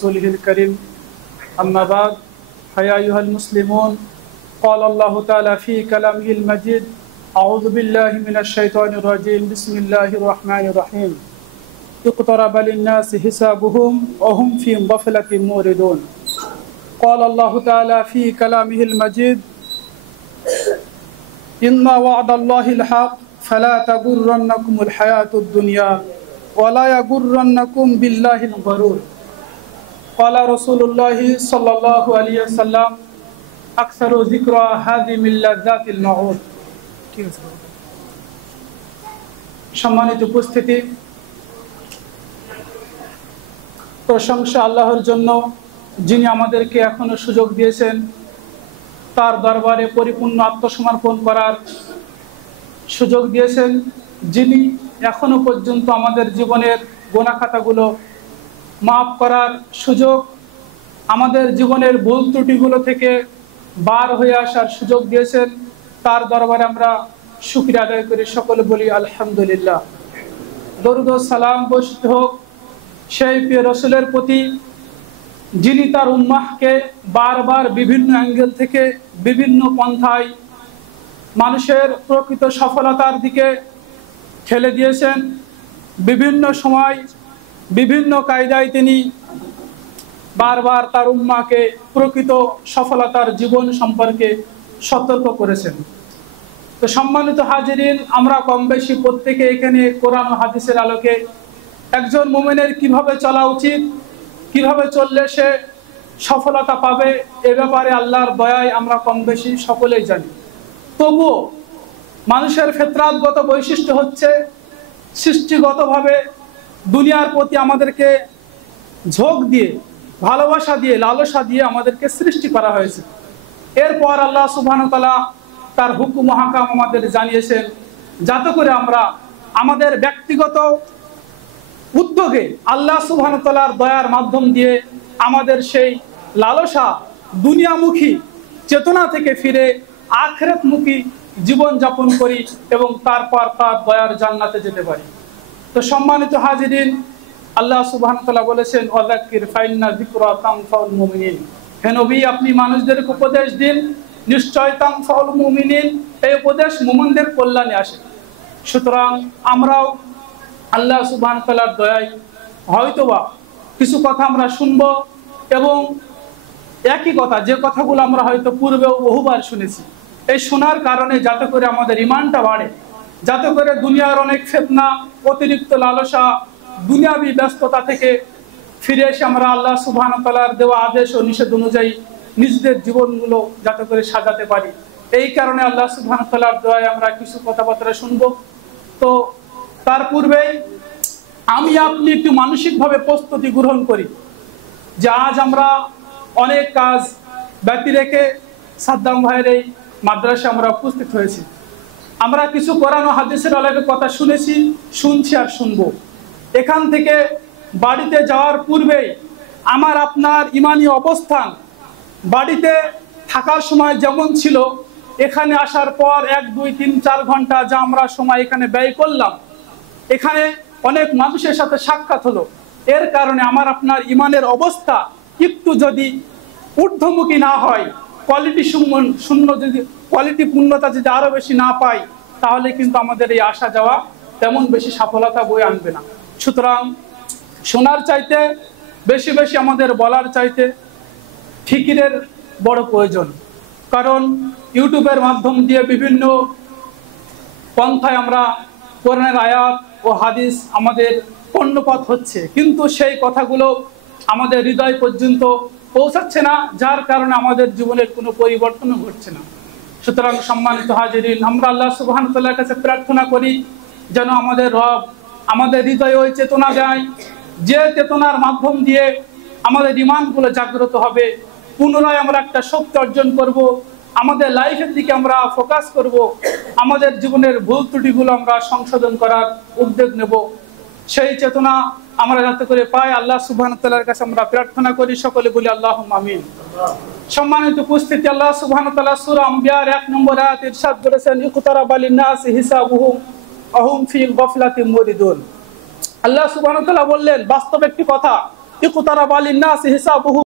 ورسوله الكريم أما بعد فيا أيها المسلمون قال الله تعالى في كلامه المجيد أعوذ بالله من الشيطان الرجيم بسم الله الرحمن الرحيم اقترب للناس حسابهم وهم في غفلة معرضون قال الله تعالى في كلامه المجيد إن وعد الله الحق فلا تغرنكم الحياة الدنيا ولا يغرنكم بالله الغرور قال رسول الله صلى الله عليه وسلم أكثر ذكر هذه من لذات الموعود সম্মানিত উপস্থিতি, প্রশংসা আল্লাহর জন্য যিনি আমাদেরকে এখনো সুযোগ দিয়েছেন তার দরবারে পরিপূর্ণ আত্মসমর্পণ করার সুযোগ দিয়েছেন, যিনি এখনো পর্যন্ত আমাদের জীবনের গুনাহ খাতাগুলো মাফ করার সুযোগ, আমাদের জীবনের ভুল ত্রুটিগুলো থেকে বার হয়ে আসার সুযোগ দিয়েছেন। তার দরবারে আমরা শুকরিয়া আদায় করি, সকলে বলি আলহামদুলিল্লাহ। দরুদ ও সালাম বর্ষিত হোক সেই প্রিয় রাসূলের প্রতি, যিনি তার উম্মাহকে বারবার বিভিন্ন অ্যাঙ্গেল থেকে বিভিন্ন পন্থায় মানুষের প্রকৃত সফলতার দিকে ঠেলে দিয়েছেন। বিভিন্ন সময় বিভিন্ন কায়দায় তিনি বারবার তার উম্মাহকে প্রকৃত সফলতার জীবন সম্পর্কে সতর্ক করেছেন। তো সম্মানিত হাজিরিন, আমরা কম বেশি প্রত্যেকে এখানে কোরআন ও হাদিসের আলোকে একজন মুমিনের কিভাবে চলা উচিত, কিভাবে চললে সে সফলতা পাবে, এ ব্যাপারে আল্লাহর দয়ায় আমরা কম বেশি সকলেই জানি। তবুও মানুষের ফিতরাতগত বৈশিষ্ট্য হচ্ছে সৃষ্টিগতভাবে দুনিয়ার প্রতি আমাদেরকে ঝোঁক দিয়ে, ভালোবাসা দিয়ে, লালসা দিয়ে আমাদেরকে সৃষ্টি করা হয়েছে। এরপর আল্লাহ সুবহানাহু ওয়া তাআলা তার হুকুম হাকাম আমাদের জানিয়েছেন যাতে করে আমরা আমাদের ব্যক্তিগত উদ্যোগে আল্লাহ সুবহানাহু ওয়া তাআলার দয়ার মাধ্যম দিয়ে আমাদের সেই লালসা দুনিয়ামুখী চেতনা থেকে ফিরে আখিরাতমুখী জীবন যাপন করি এবং তারপর তার দয়ার জান্নাতে যেতে পারি। তো সম্মানিত হাজিরিন, আল্লাহ সুবহানাহু ওয়া তাআলা বলেছেন ওয়াযাক্কির ফাইন্না যিকরা তানফাউল মুমিনিন, হে নবী আপনি মানুষদেরকে উপদেশ দিন, নিশ্চয় তানফাউল মুমিনিন, এই উপদেশ মুমিনদের কল্যাণে আসে। সুতরাং আমরাও আল্লাহ সুবহানাহু ওয়া তাআলার দয়ায় হয়তোবা কিছু কথা আমরা শুনবো এবং একই কথা, যে কথাগুলো আমরা হয়তো পূর্বেও বহুবার শুনেছি, এই শোনার কারণে যাতে করে আমাদের ঈমানটা বাড়ে, যাতে করে দুনিয়ার অনেক ফিতনা, অতিরিক্ত লালসা, দুনিয়াবী ব্যস্ততা থেকে ফিরে এসে আমরা আল্লাহ সুবহানাহু ওয়া তাআলার দেওয়া আদেশ ও নিষেধ অনুযায়ী নিজেদের জীবনগুলো যাতে করে সাজাতে পারি। এই কারণে আল্লাহ সুবহানাহু ওয়া তাআলার দয়ায় আমরা কিছু কথাবার্তা শুনবো। তো তার পূর্বেই আমি আপনি একটু মানসিকভাবে প্রস্তুতি গ্রহণ করি যে আজ আমরা অনেক কাজ ব্যতি রেখে সাদ্দাম ভাইয়ের এই মাদ্রাসায় আমরা উপস্থিত হয়েছি। আমরা কিছু কোরআন ও হাদিসের আলোকে কথা শুনেছি, শুনছি আর শুনবো। এখান থেকে বাড়িতে যাওয়ার পূর্বেই আমার আপনার ইমানি অবস্থান বাড়িতে থাকার সময় যেমন ছিল, এখানে আসার পর 1, 2, 3, 4 ঘন্টা যা আমরা সময় এখানে ব্যয় করলাম, এখানে অনেক মানুষের সাথে সাক্ষাৎ হলো, এর কারণে আমার আপনার ইমানের অবস্থা একটু যদি ঊর্ধ্বমুখী না হয়, কোয়ালিটি পূর্ণতা যদি আরো বেশি না পাই, তাহলে কিন্তু আমাদের এই আসা যাওয়া তেমন বেশি সফলতা বয়ে আনবে না। সুতরাং শোনার চাইতে বেশি বেশি আমাদের বলার চাইতে ফিকিরের বড় প্রয়োজন। কারণ ইউটিউবের মাধ্যম দিয়ে বিভিন্ন পন্থায় আমরা কোরআনের আয়াত ও হাদিস আমাদের কর্ণপাত হচ্ছে, কিন্তু সেই কথাগুলো আমাদের হৃদয় পর্যন্ত পৌঁছাচ্ছে না, যার কারণে আমাদের জীবনের কোনো পরিবর্তনও ঘটছে না। সুতরাং সম্মানিত হাজিরিন, আমরা আল্লাহ সুবহানাহু ওয়া তাআলার কাছে প্রার্থনা করি যেন আমাদের রব আমাদের হৃদয়ে ওই চেতনা দেয়, যে চেতনার মাধ্যম দিয়ে আমাদের ঈমানগুলো জাগ্রত হবে, পুনরায় আমরা একটা শক্তি অর্জন করব, আমাদের লাইফের দিকে আমরা ফোকাস করব, আমাদের জীবনের ভুল ত্রুটিগুলো আমরা সংশোধন করার উদ্যোগ নেব। সেই চেতনা আমরা যাতে করে পাই, আল্লাহ সুবহানাহু ওয়া তাআলার কাছে আমরা প্রার্থনা করি, সকলে বলি আল্লাহুম্মা আমিন। সম্মানিত উপস্থিতি, আল্লাহ সুবহানাহু ওয়া তাআলা সূরা আম্বিয়ার 1 নম্বর আয়াতে ইরশাদ করেছেন ইকতারাবা লিন-নাসি হিসাবুহুম ওয়া হুম ফি গাফলাতিন মুরিদুন। আল্লাহ সুবহানাহু ওয়া তাআলা বললেন, বাস্তব একটি কথা, ইকতারাবা লিন-নাসি হিসাবুহু